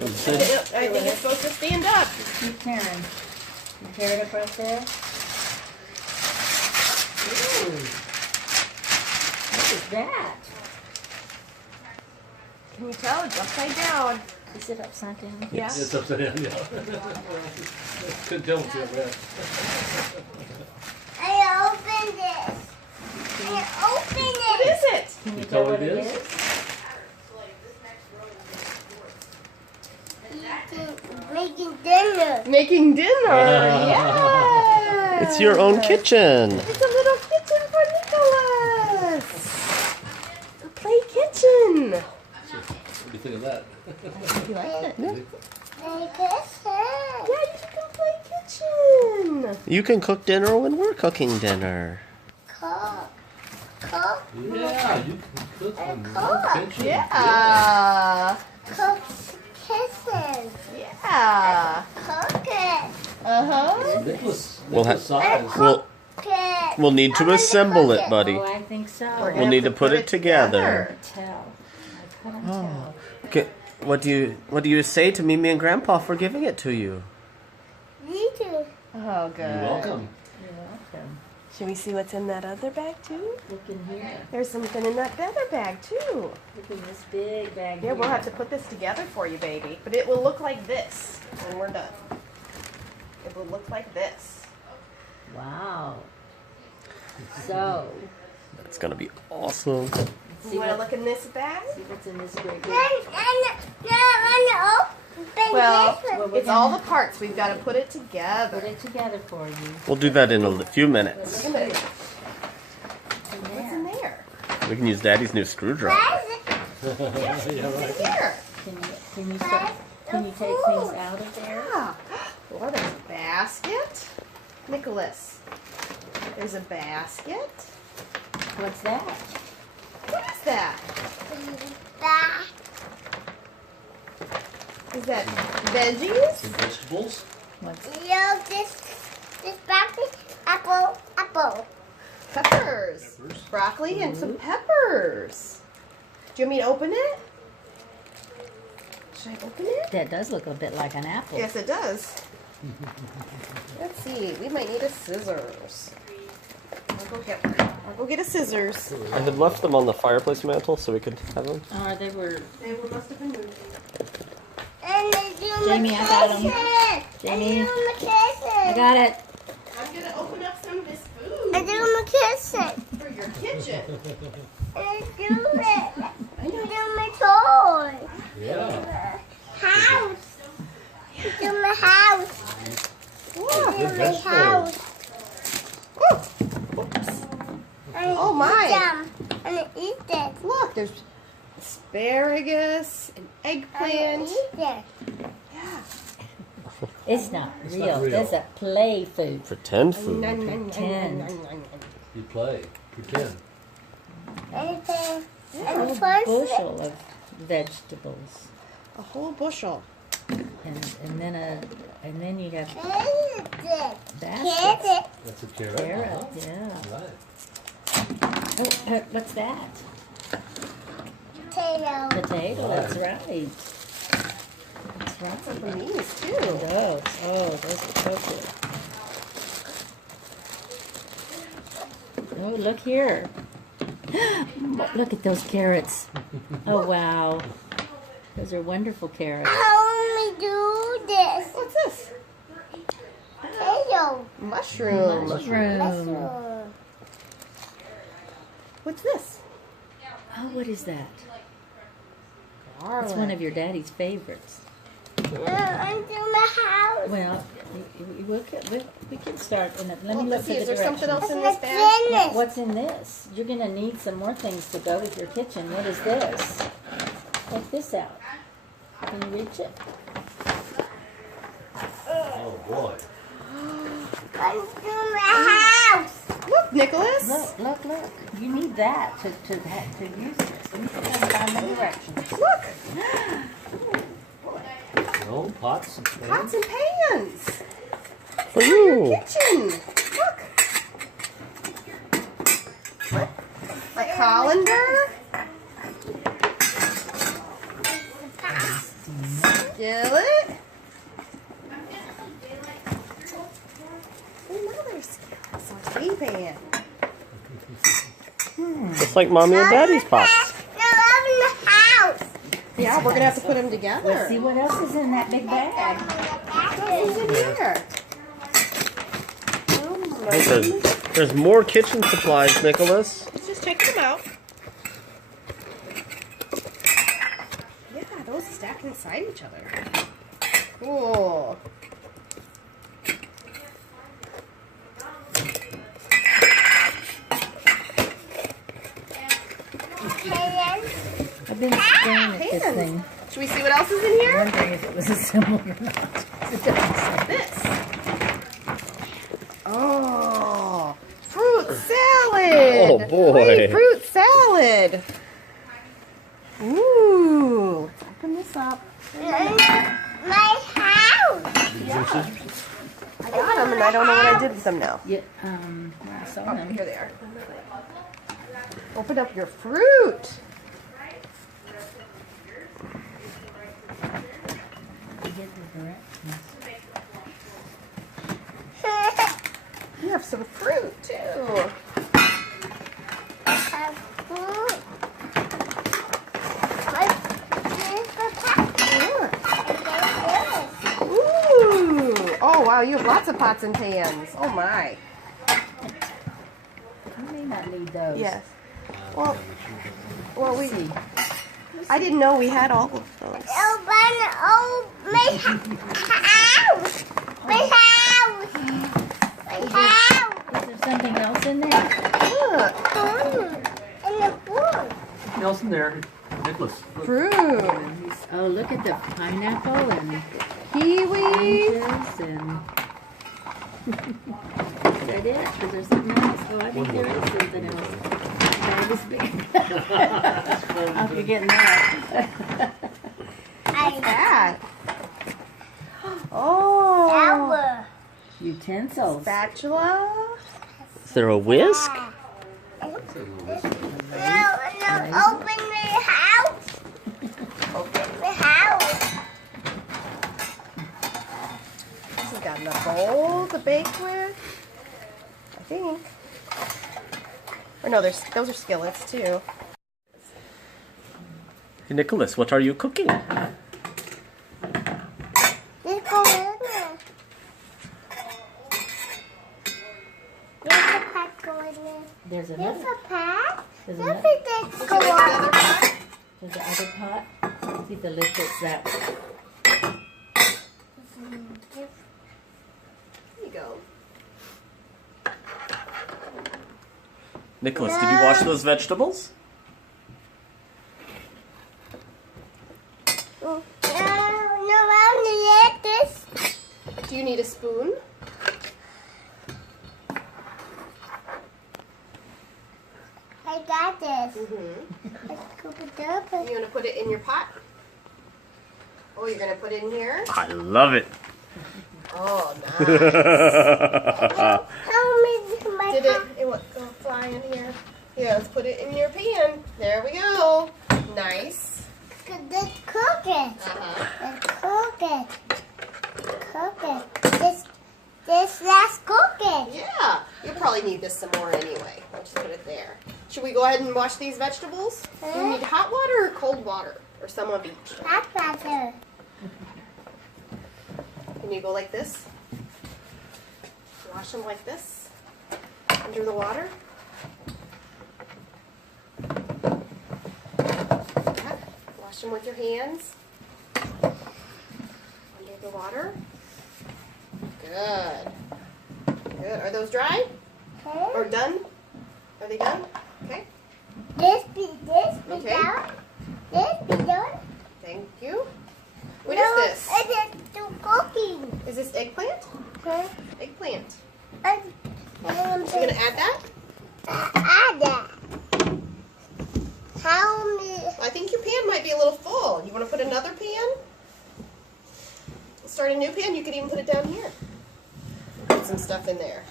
I think it's supposed to stand up. Keep tearing. You tear it up right there. Ooh. What is that? Can you tell? It's upside down. Is it upside down? Yeah. It's upside down, yeah. Couldn't tell what's in there. I opened this. I opened What it. is it? Can you tell tell what what it it is? is? Making dinner. Making dinner. Yes. It's your own kitchen. It's a little kitchen for Nicholas. A play kitchen. What do you think of that? You like it? Make this Yeah, you can play kitchen. You can cook dinner when we're cooking dinner. cook. Cook. Yeah, you can cook on your cook. kitchen. Yeah. Cook kisses. Yeah. Cook it. Uh-huh. Nicholas, We'll Nicholas size. We'll Cook. we'll need to assemble it, buddy. Oh, I think so. We're We'll need to have put it together. Tell. I couldn't tell. Okay, what do you say to Mimi and Grandpa for giving it to you? You too. Oh, good. You're welcome. You're welcome. Should we see what's in that other bag, too? Look in here. There's something in that other bag, too. Look in this big bag Here, we'll have to put this together for you, baby. But it will look like this when we're done. It will look like this. Wow. So, That's gonna be awesome. see You want to what, look in this bag? see what's in this great big. Well, Well, we're it's all the gonna parts. We've got to put it Put together. it together for you. We'll do that in a few minutes. Look at it. It's in What's there. in there? We can use Daddy's new screwdriver. Yeah, What's in right. here? Can you take things out of there? Yeah. Well, there's a basket. Nicholas, there's a basket. What's that? What is that? Is that veggies? Some vegetables. What's This basket, apple. Peppers. Peppers. Broccoli and some peppers. Do you want me to open it? Should I open it? that? Does look a bit like an apple. Yes, it does. Let's see. We might need a scissors. I'll go get a scissors. I had left them on the fireplace mantle so we could have them. They were. They must have been moving. And I do Jamie, I got 'em. kisses. Jamie. I do my kisses. I got it. I'm gonna open up some of this I food do my kisses. for your kitchen. I do it. I do my toy. Yeah. House. I do my house. I Good do my vegetables. house. Oops. I Oh, my. eat them. And I eat this. Look, there's asparagus and I eggplant. eat this. Yeah. It's not It's real. not real. That's a play food. Pretend food. Pretend. You play. Pretend. Anything. A And first bushel of vegetables, A whole bushel. and then you have this. baskets. Carrot. That's a carrot. Carrot, yeah. Right. Oh, what's that? Potato. Potato. That's right. That's right. For me, too. Those. Oh, those are so good. Oh, look here. Look at those carrots. Oh, wow. Those are wonderful carrots. I only do this. What's this? Potato. Mushroom. Mushroom. Mushroom. What's this? Oh, what is that? Garlic. It's one of your daddy's favorites. I do my house. Well, we can start in it. Let Well, me let's look see, at is the there something directions. else in Let's this bag? finish. What's in this? You're going to need some more things to go with your kitchen. What is this? Take this out. Can you reach it? Oh boy. I do my house. Look, Nicholas. Look. You need that to use this. Let me find the directions. Look. No, pots. Pots and pans. For you. Kitchen. Look. A colander. skillet. Another skillet. So tea pan. Just like mommy and daddy's pots. No, I'm in the house. Yeah, we're gonna have to put them together. Let's see what else is in that big bag. What's in here? Oh my goodness. There's more kitchen supplies, Nicholas. Let's just check them out. Yeah, those stacked inside each other. Cool. I've been staring at this Pans. thing, Should we see what else is in here? wondering if it was assembled or not. It doesn't say. This. Oh, fruit salad. Oh, boy. Wait, fruit salad. Ooh, let's open this up. My house. I got them and I don't know what I did with them now. Yeah, I saw Oh, them. here they are. Open up your fruit. You have some fruit too. Ooh. Oh wow, you have lots of pots and pans. Oh my. You may not need those. Yes. Well, we. See, I didn't know we had all of those. Open, oh, my house. My house. My house. is there something else in there? Look, And the book. Nelson there. Nicholas. Look. fruit, Oh, look at the pineapple and kiwi. oranges and. Is that it? Is there something else? Oh, I think there is something else. That is big. I'm forgetting that. That. Oh. Flower. Utensils. Spatula. Is there a whisk? No, open the house. Open the house. This has got enough bowl to bake with. I think. Or no, those are skillets too. Hey, Nicholas, what are you cooking? This go in there. There's a pack go in there. There's There's another. a pack. There's There's another. a thing go on. There's the other pot. See the lid fits that way. There you go. Nicholas, did you wash those vegetables? No, I only ate this. Do you need a spoon? I got this. Mm-hmm. Let's scoop it up. You want to put it in your pot? Oh, you're going to put it in here? I love it. Oh, nice. How many my Did it will go fly in here? Yeah, let's put it in your pan. There we go. Nice. Let's cook it. Uh-huh. Let's cook it. Cook it. Let's cook it. Yeah, you'll probably need this some more anyway. I'll just put it there. Should we go ahead and wash these vegetables? Do you need hot water or cold water? Or some of each? Hot water. Can you go like this? Wash them like this? Under the water? Yeah. Wash them with your hands. Under the water. Good. Good. Are those dry? Or done? Are they done? Okay. This be Okay. done. This be done. Thank you. What is this? It is to cooking. Is this eggplant? Huh? Eggplant. And You gonna add that? add that. How many? I think your pan might be a little full. You want to put another pan? Start a new pan. You could even put it down here. Put some stuff in there.